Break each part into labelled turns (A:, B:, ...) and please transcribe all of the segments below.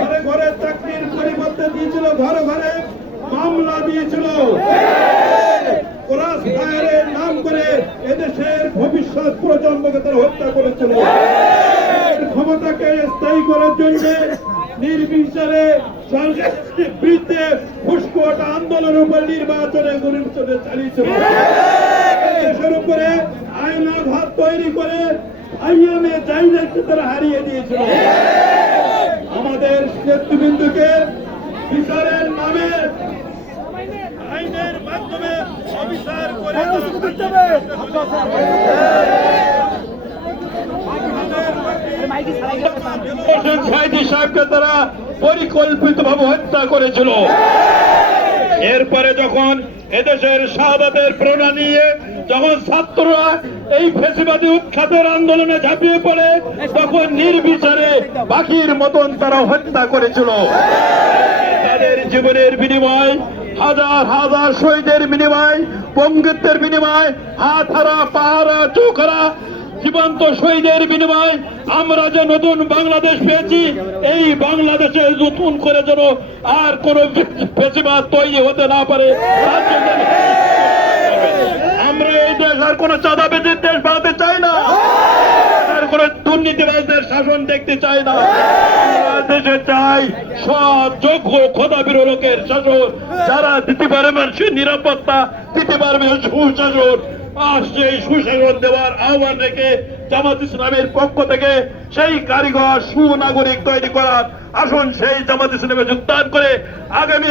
A: ঘরে ঘরে চাকরির পরিবর্তে দিয়েছিল ঘরে ঘরে মামলা দিয়েছিল কোরআন ফায়ারের নাম করে এদেশের ভবিষ্যৎ প্রজন্মকে তারা হত্যা করেছিল ক্ষমতাকে স্থায়ী করার জন্য নির্বিচারে সরকারের বিরুদ্ধে ফুসকোটা আন্দোলন উপর নির্বাচনে নির্বাচনে চালিয়েছিল দেশের উপরে আয়না তৈরি করে আইএমএ চাইনাকে তারা হারিয়ে দিয়েছিল। আমাদের নেতৃবৃন্দকে বিচারের নামে আইনের মাধ্যমে অবিচার করে সাহেবকে তারা পরিকল্পিত ভাবে হত্যা করেছিল। এরপরে যখন এদেশের শাহাদাতের প্রেরণা নিয়ে যখন ছাত্ররা এই ফেসিবাদী উৎখাতের আন্দোলনে ঝাঁপিয়ে পড়ে, তখন নির্বিচারে বাকির মতন তারা হত্যা করেছিল। তাদের জীবনের বিনিময়, হাজার হাজার শহীদের বিনিময় পঙ্গিত্বের বিনিময় হাত হারা পাহারা চোখরা জীবন্ত শহীদের বিনিময় আমরা যে নতুন বাংলাদেশ পেয়েছি, এই বাংলাদেশে নতুন করে যেন আর কোন বেশিবাদ তৈরি হতে না পারে তার জন্য আমরা এই দেশ আর কোন চাঁদাবেদির দেশ বানাতে চাই না। আর কোন দুর্নীতিবাজদের শাসন দেখতে চাই না। দেশে চাই সৎ, যোগ্য খোদাবির লোকের শাসন। যারা দিতে পারে মানুষের নিরাপত্তা, দিতে পারবে সুশাসন। সুশাসন দেওয়ার আহ্বান রেখে জামাত ইসলামের পক্ষ থেকে সেই কারিগর, সুনাগরিক তৈরি করার আসুন সেই জামাত ইসলামে যোগদান করে আগামী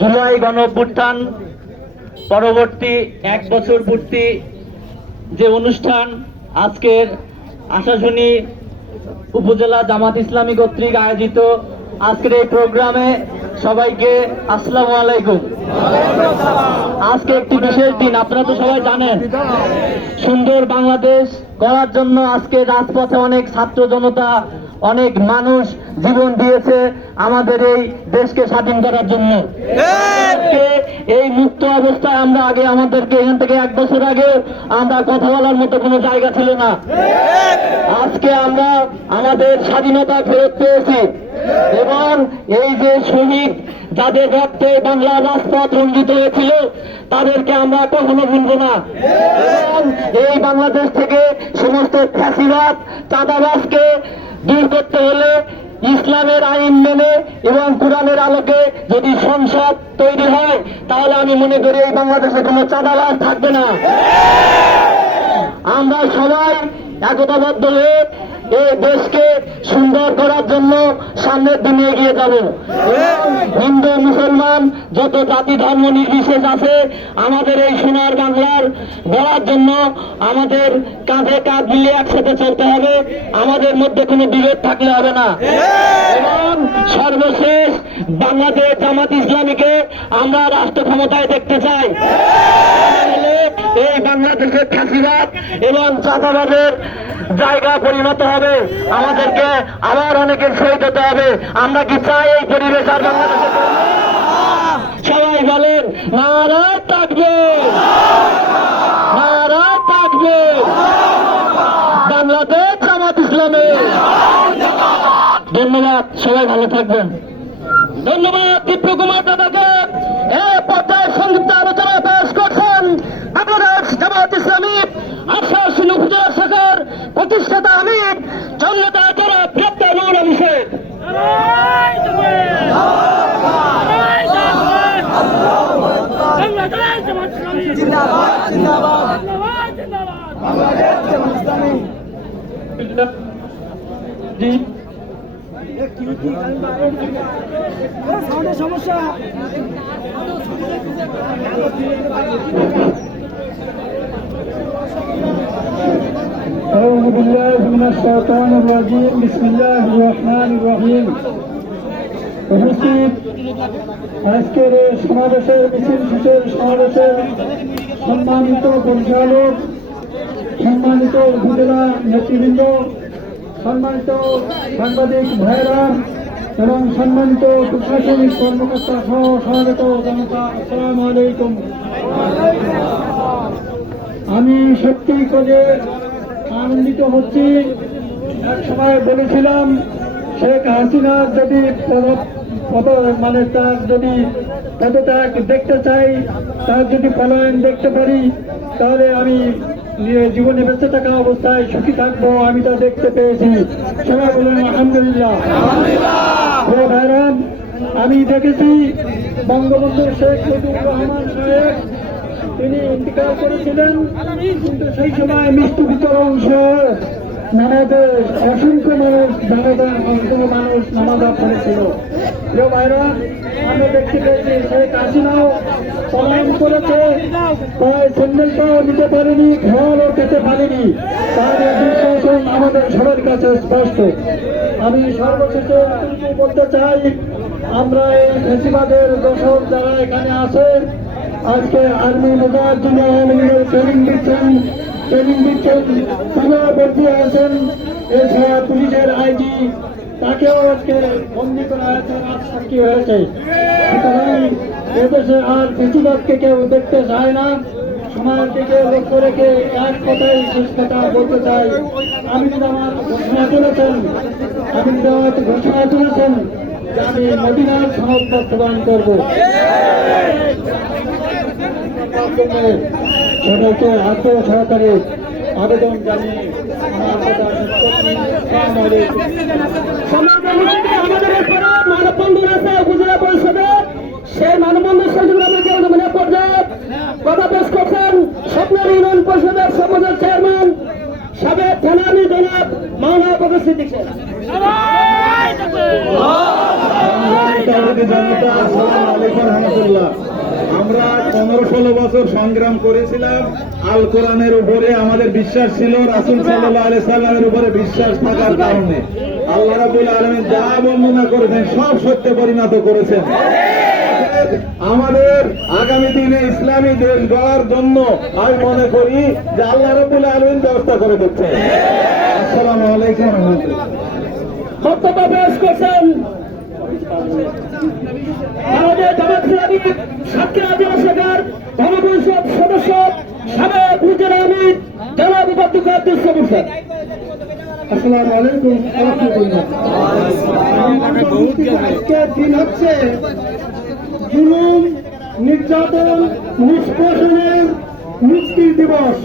B: জুলাই গণঅভ্যুত্থান পরবর্তী এক বছর পূর্তি যে অনুষ্ঠান, আজকের আশাশুনি উপজেলা জামাত ইসলামী কর্তৃক আয়োজিত আজকের এই প্রোগ্রামে সবাইকে আসসালামু আলাইকুম। আজকে একটি বিশেষ দিন, আপনারা তো সবাই জানেন। সুন্দর বাংলাদেশ করার জন্য আজকে রাজপথে অনেক ছাত্র জনতা অনেক মানুষ জীবন দিয়েছে আমাদের এই দেশকে স্বাধীন করার জন্য। এই মুক্ত অবস্থায় আমরা আগে আমাদেরকে এখান থেকে এক বছর আগে আমরা কথা বলার মতো কোনো জায়গা ছিল না। আজকে আমরা আমাদের স্বাধীনতা ফেরত পেয়েছি। এবং এই যে শহীদ যাদের রক্তে বাংলা রাজপথ রঞ্জিত হয়েছিল, তাদেরকে আমরা কখনো ভুলবো না। এই বাংলাদেশ থেকে সমস্ত ফ্যাসিবাদ, চাঁদাবাজকে দূর করতে হলে ইসলামের আইন মেনে এবং কোরআনের আলোকে যদি সংসদ তৈরি হয়, তাহলে আমি মনে করি এই বাংলাদেশে কোনো চাঁদাবাস থাকবে না। আমরা সবাই একতাবদ্ধ হয়ে এই দেশকে সুন্দর করার জন্য সামনের দিনে এগিয়ে যাব। হিন্দু, মুসলমান, যত জাতি, ধর্ম নির্বিশেষ আছে, আমাদের এই সোনার বাংলার গড়ার জন্য আমাদের কাঁধে কাঁধ মিলিয়ে একসাথে চলতে হবে। আমাদের মধ্যে কোনো বিভেদ থাকলে হবে না। এবং সর্বশেষ বাংলাদেশ জামাত ইসলামীকে আমরা রাষ্ট্র ক্ষমতায় দেখতে চাই। এই বাংলাদেশের ফাঁসিবাদ এবং চাঁদাবাদের জায়গা পরিণত হবে। আমাদেরকে আবার অনেকের শহীদ হতে হবে। আমরা কি চাই এই পরিবেশ আর বাংলাদেশে সবাই বলেন নারায় থাকবে। নারায় থাকবে। বাংলাদেশ জামাত ইসলামে। ধন্যবাদ, সবাই ভালো থাকবেন। ধন্যবাদ দীপ্র কুমার দাদাকে।
C: সমস্যা أعوذ بالله من الشيطان الرجيم بسم الله الرحمن الرحيم উপস্থিত আজকের এই সমাবেশের মিছিল শেষের সমাবেশের সম্মানিত পরিচালক সম্মানিত উপজেলা নেতৃবৃন্দ সম্মানিত সাংবাদিক ভাইরা এবং সম্মানিত প্রশাসনিক কর্মকর্তা সহ সমাবেত জনতা, আসসালামু আলাইকুম। আমি সত্যি করে আনন্দিত হচ্ছি। এক সময় বলেছিলাম, শেখ হাসিনা যদি মানে তার যদি পদত্যাগ দেখতে চাই, তার যদি পলায়ন দেখতে পারি, তাহলে আমি জীবনে বেঁচে থাকা অবস্থায় সুখী থাকব, আমি তা দেখতে পেয়েছি। সবাই বলুন, আলহামদুলিল্লাহ। আমি দেখেছি বঙ্গবন্ধু শেখ মুজিবুর রহমান সাহেব, তিনি ইন্তিকাল করেছিলেন, কিন্তু সেই সময় মিষ্টি বিতরণ সহ নামাজে অসংখ্য মানুষ জানাজা অসংখ্য মানুষ নামাজা পড়েছিল প্রিয় ভাইরা আমি দেখতে পেয়েছি শেখ হাসিনাও পলায়ন করেছে প্রায় স্যান্ডেলটাও নিতে পারেনি, ঘরও খেতে পারেনি। তার আমাদের সবার কাছে স্পষ্ট। আমি সর্বশেষে বলতে চাই, আমরা এই ফেসিবাদের দশক যারা এখানে আছে আজকে আর্মি জন্য আওয়ামী লীগের ট্রেনিং দিচ্ছেন। ট্রেনিং দিচ্ছেন তিনিও বদলি আছেন এছাড়া পুলিশের আইজি তাকেও আজকে বন্দি করা হয়েছে রাত সাক্ষী হয়েছে এদেশে আর বেশিরভাগকে কেউ দেখতে চায় না সমাজ থেকে লক্ষ্য রেখে এক কথাই শেষ কথা বলতে চাই আমি আমার ঘোষণা তুলেছেন আমি ঘোষণা তুলেছেন যে আমি মদিনার সনদ বাস্তবায়ন করব সবাইকে আগ্রহ সহকারে আবেদন জানিয়ে
B: আছে উপজেলা পরিষদে সেই পর্যায়ে কথা পেশ করছেন স্বপ্নের ইউনিয়ন পরিষদের সমাজের চেয়ারম্যান সাবেক থানামি জনাব মাওনা প্রকাশ সিদ্দিক সাহেব।
D: জনতা আসসালামু আলাইকুম রহমতুল্লাহ আমরা পনেরো ষোলো বছর সংগ্রাম করেছিলাম। আল কোরআনের উপরে আমাদের বিশ্বাস ছিল, রাসুল সাল্লাহ সাল্লামের উপরে বিশ্বাস থাকার কারণে। আল্লাহ রাবুল আলমী যা বর্ণনা করেছেন, সব সত্যে পরিণত করেছেন। আমাদের আগামী দিনে ইসলামী দেশ গড়ার জন্য আমি মনে করি যে আল্লাহ রাবুল আলমিন ব্যবস্থা করে দিচ্ছে আসসালামু আলাইকুম
B: বক্তব্য পেশ করছেন। আমাদের
C: নির্যাতন নিষ্পেষণের মুক্তি দিবস।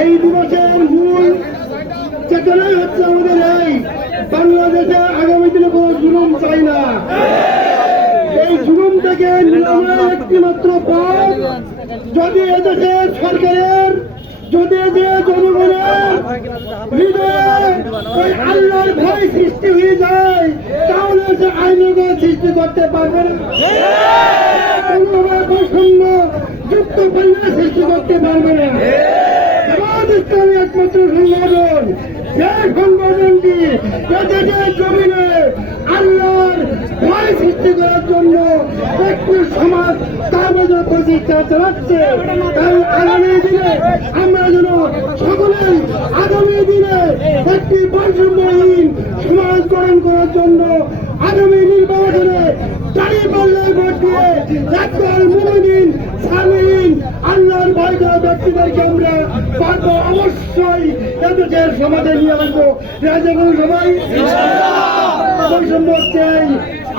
C: এই দিবসের মূল চেতনাই হচ্ছে আমাদের এই বাংলাদেশে আগামী দিনে কোনো জুলুম চাই না। থেকে নিরাময়ের একটি মাত্র পথ যদি এদেশের সরকারের, যদি এদের জনগণের হৃদয়ে আল্লাহর ভয় সৃষ্টি হয়ে যায়, তাহলে সে আইনগত সৃষ্টি করতে পারবে না। কোনোভাবে বৈষম্য যুক্ত পরিবেশ সৃষ্টি করতে পারবে না। একমাত্র সংগঠন। যে সংগঠনটি জন্য সমাজ কাগজ প্রতিষ্ঠা চালাচ্ছে তাই আগামী দিনে আমরা যেন সকলেই আগামী দিনে একটি বৈষম্যহীন সমাজ গঠন করার জন্য আগামী নির্বাচনে দাঁড়িয়ে পাল্লায় ভোট দিয়ে একদল মুমিন সামিন আল্লাহর ভয় দেওয়া ব্যক্তিদেরকে আমরা পারব অবশ্যই। এদেশের সমাজে নিয়ে আসব। রাজ্য সবাই। বৈষম্য চাই